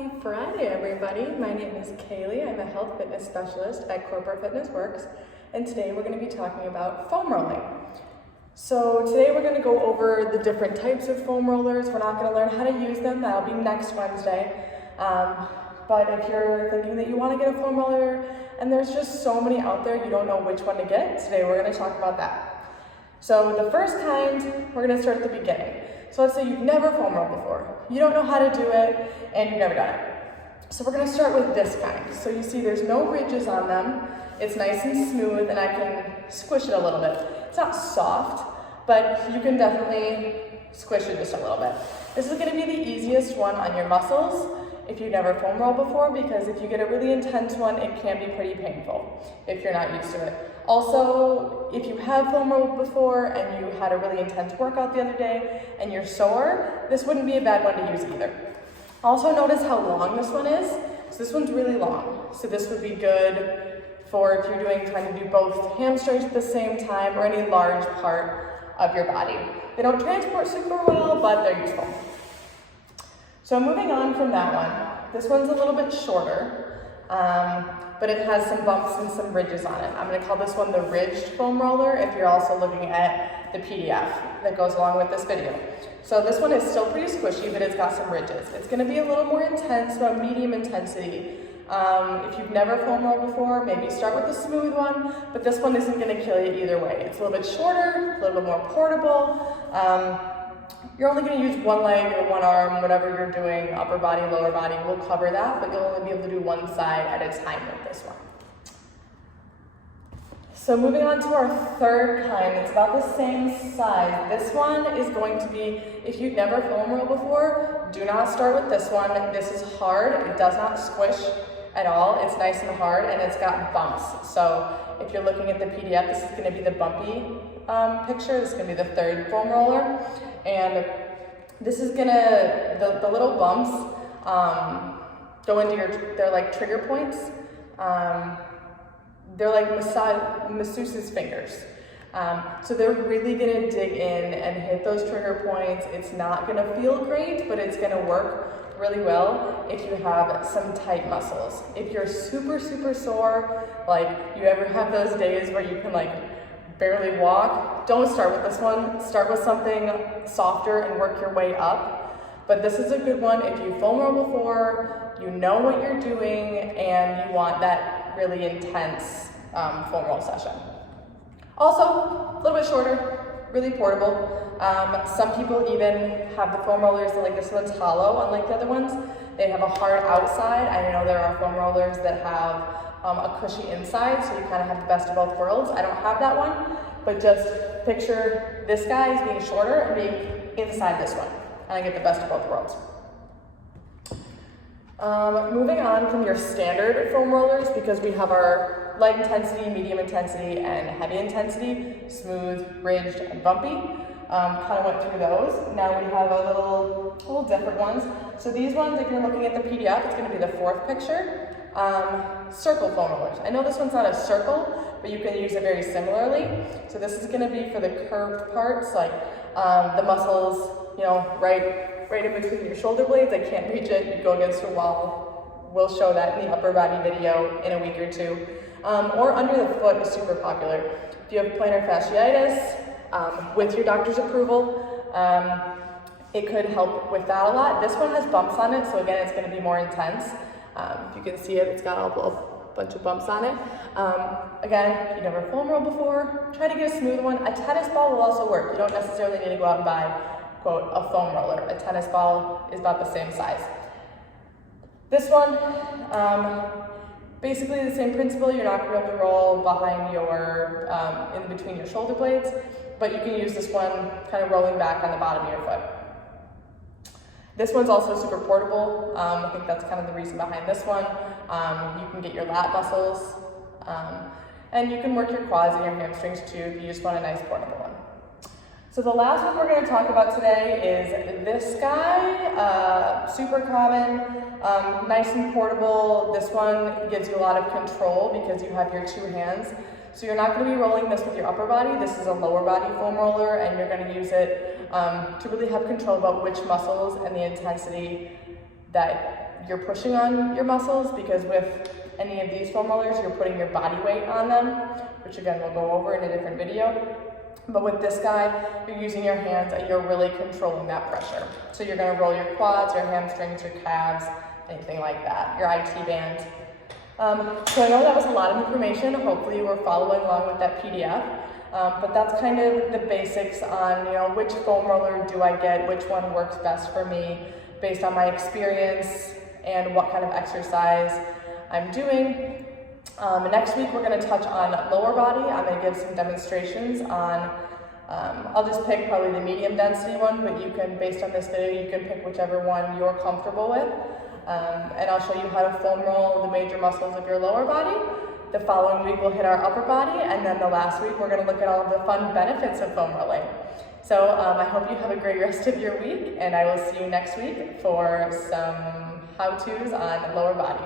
Happy Friday, everybody. My name is Kaylee. I'm a health fitness specialist at Corporate Fitness Works, and today we're going to be talking about foam rolling. So today we're going to go over the different types of foam rollers. We're not going to learn how to use them. That'll be next Wednesday. But if you're thinking that you want to get a foam roller, and there's just so many out there, you don't know which one to get, today we're going to talk about that. So the first kind, we're going to start at the beginning. So let's say you've never foam rolled before. You don't know how to do it, and you've never done it. So we're going to start with this kind. So you see there's no ridges on them. It's nice and smooth, and I can squish it a little bit. It's not soft, but you can definitely squish it just a little bit. This is going to be the easiest one on your muscles if you've never foam rolled before, because if you get a really intense one, it can be pretty painful if you're not used to it. Also, if you have foam rolled before and you had a really intense workout the other day and you're sore, this wouldn't be a bad one to use either. Also, notice how long this one is. So this one's really long. So this would be good for if you're trying to do both hamstrings at the same time or any large part of your body. They don't transport super well, but they're useful. So moving on from that one, this one's a little bit shorter, but it has some bumps and some ridges on it. I'm going to call this one the ridged foam roller if you're also looking at the PDF that goes along with this video. So this one is still pretty squishy, but it's got some ridges. It's going to be a little more intense, about medium intensity. If you've never foam rolled before, maybe start with the smooth one, but this one isn't going to kill you either way. It's a little bit shorter, a little bit more portable. You're only going to use one leg or one arm, whatever you're doing, upper body, lower body, we'll cover that, but you'll only be able to do one side at a time with this one. So moving on to our third kind, it's about the same size. This one is going to be, if you've never foam rolled before, do not start with this one. This is hard, it does not squish at all. It's nice and hard, and it's got bumps. So if you're looking at the PDF, this is going to be the bumpy picture. This is going to be the third foam roller. And this is gonna, the little bumps go into they're like trigger points. They're like masseuse's fingers. So they're really gonna dig in and hit those trigger points. It's not gonna feel great, but it's gonna work really well if you have some tight muscles. If you're super, super sore, like you ever have those days where you can barely walk, don't start with this one. Start with something softer and work your way up. But this is a good one if you foam roll before, you know what you're doing, and you want that really intense foam roll session. Also, a little bit shorter, really portable. Some people even have the foam rollers, like this one's hollow, unlike the other ones. They have a hard outside. I know there are foam rollers that have a cushy inside, so you kind of have the best of both worlds. I don't have that one, but just picture this guy as being shorter and being inside this one, and I get the best of both worlds. Moving on from your standard foam rollers, because we have our light intensity, medium intensity, and heavy intensity, smooth, ridged, and bumpy. Kind of went through those. Now we have a little different ones. So these ones, if you're looking at the PDF, it's going to be the fourth picture. Circle foam rollers. I know this one's not a circle, but you can use it very similarly. So this is going to be for the curved parts, like the muscles, right in between your shoulder blades. I can't reach it. You go against a wall. We'll show that in the upper body video in a week or two. Or under the foot is super popular. If you have plantar fasciitis, with your doctor's approval, it could help with that a lot. This one has bumps on it, so again, it's going to be more intense. If you can see it, it's got a bunch of bumps on it. Again, if you've never foam rolled before, try to get a smooth one. A tennis ball will also work. You don't necessarily need to go out and buy, quote, a foam roller. A tennis ball is about the same size. This one, basically the same principle. You're not going to be able to roll behind your, in between your shoulder blades, but you can use this one kind of rolling back on the bottom of your foot. This one's also super portable. I think that's kind of the reason behind this one. You can get your lat muscles, and you can work your quads and your hamstrings too if you just want a nice portable one. So the last one we're going to talk about today is this guy, super common, nice and portable. This one gives you a lot of control because you have your two hands. So you're not going to be rolling this with your upper body. This is a lower body foam roller, and you're going to use it to really have control about which muscles and the intensity that you're pushing on your muscles, because with any of these foam rollers, you're putting your body weight on them, which again, we'll go over in a different video. But with this guy, you're using your hands and you're really controlling that pressure. So you're gonna roll your quads, your hamstrings, your calves, anything like that, your IT band. So I know that was a lot of information. Hopefully you were following along with that PDF. But that's kind of the basics on, which foam roller do I get, which one works best for me based on my experience and what kind of exercise I'm doing. Next week we're going to touch on lower body. I'm going to give some demonstrations on, I'll just pick probably the medium density one, but you can, based on this video, you can pick whichever one you're comfortable with. And I'll show you how to foam roll the major muscles of your lower body. The following week we'll hit our upper body, and then the last week we're going to look at all of the fun benefits of foam rolling. So I hope you have a great rest of your week, and I will see you next week for some how-tos on lower body.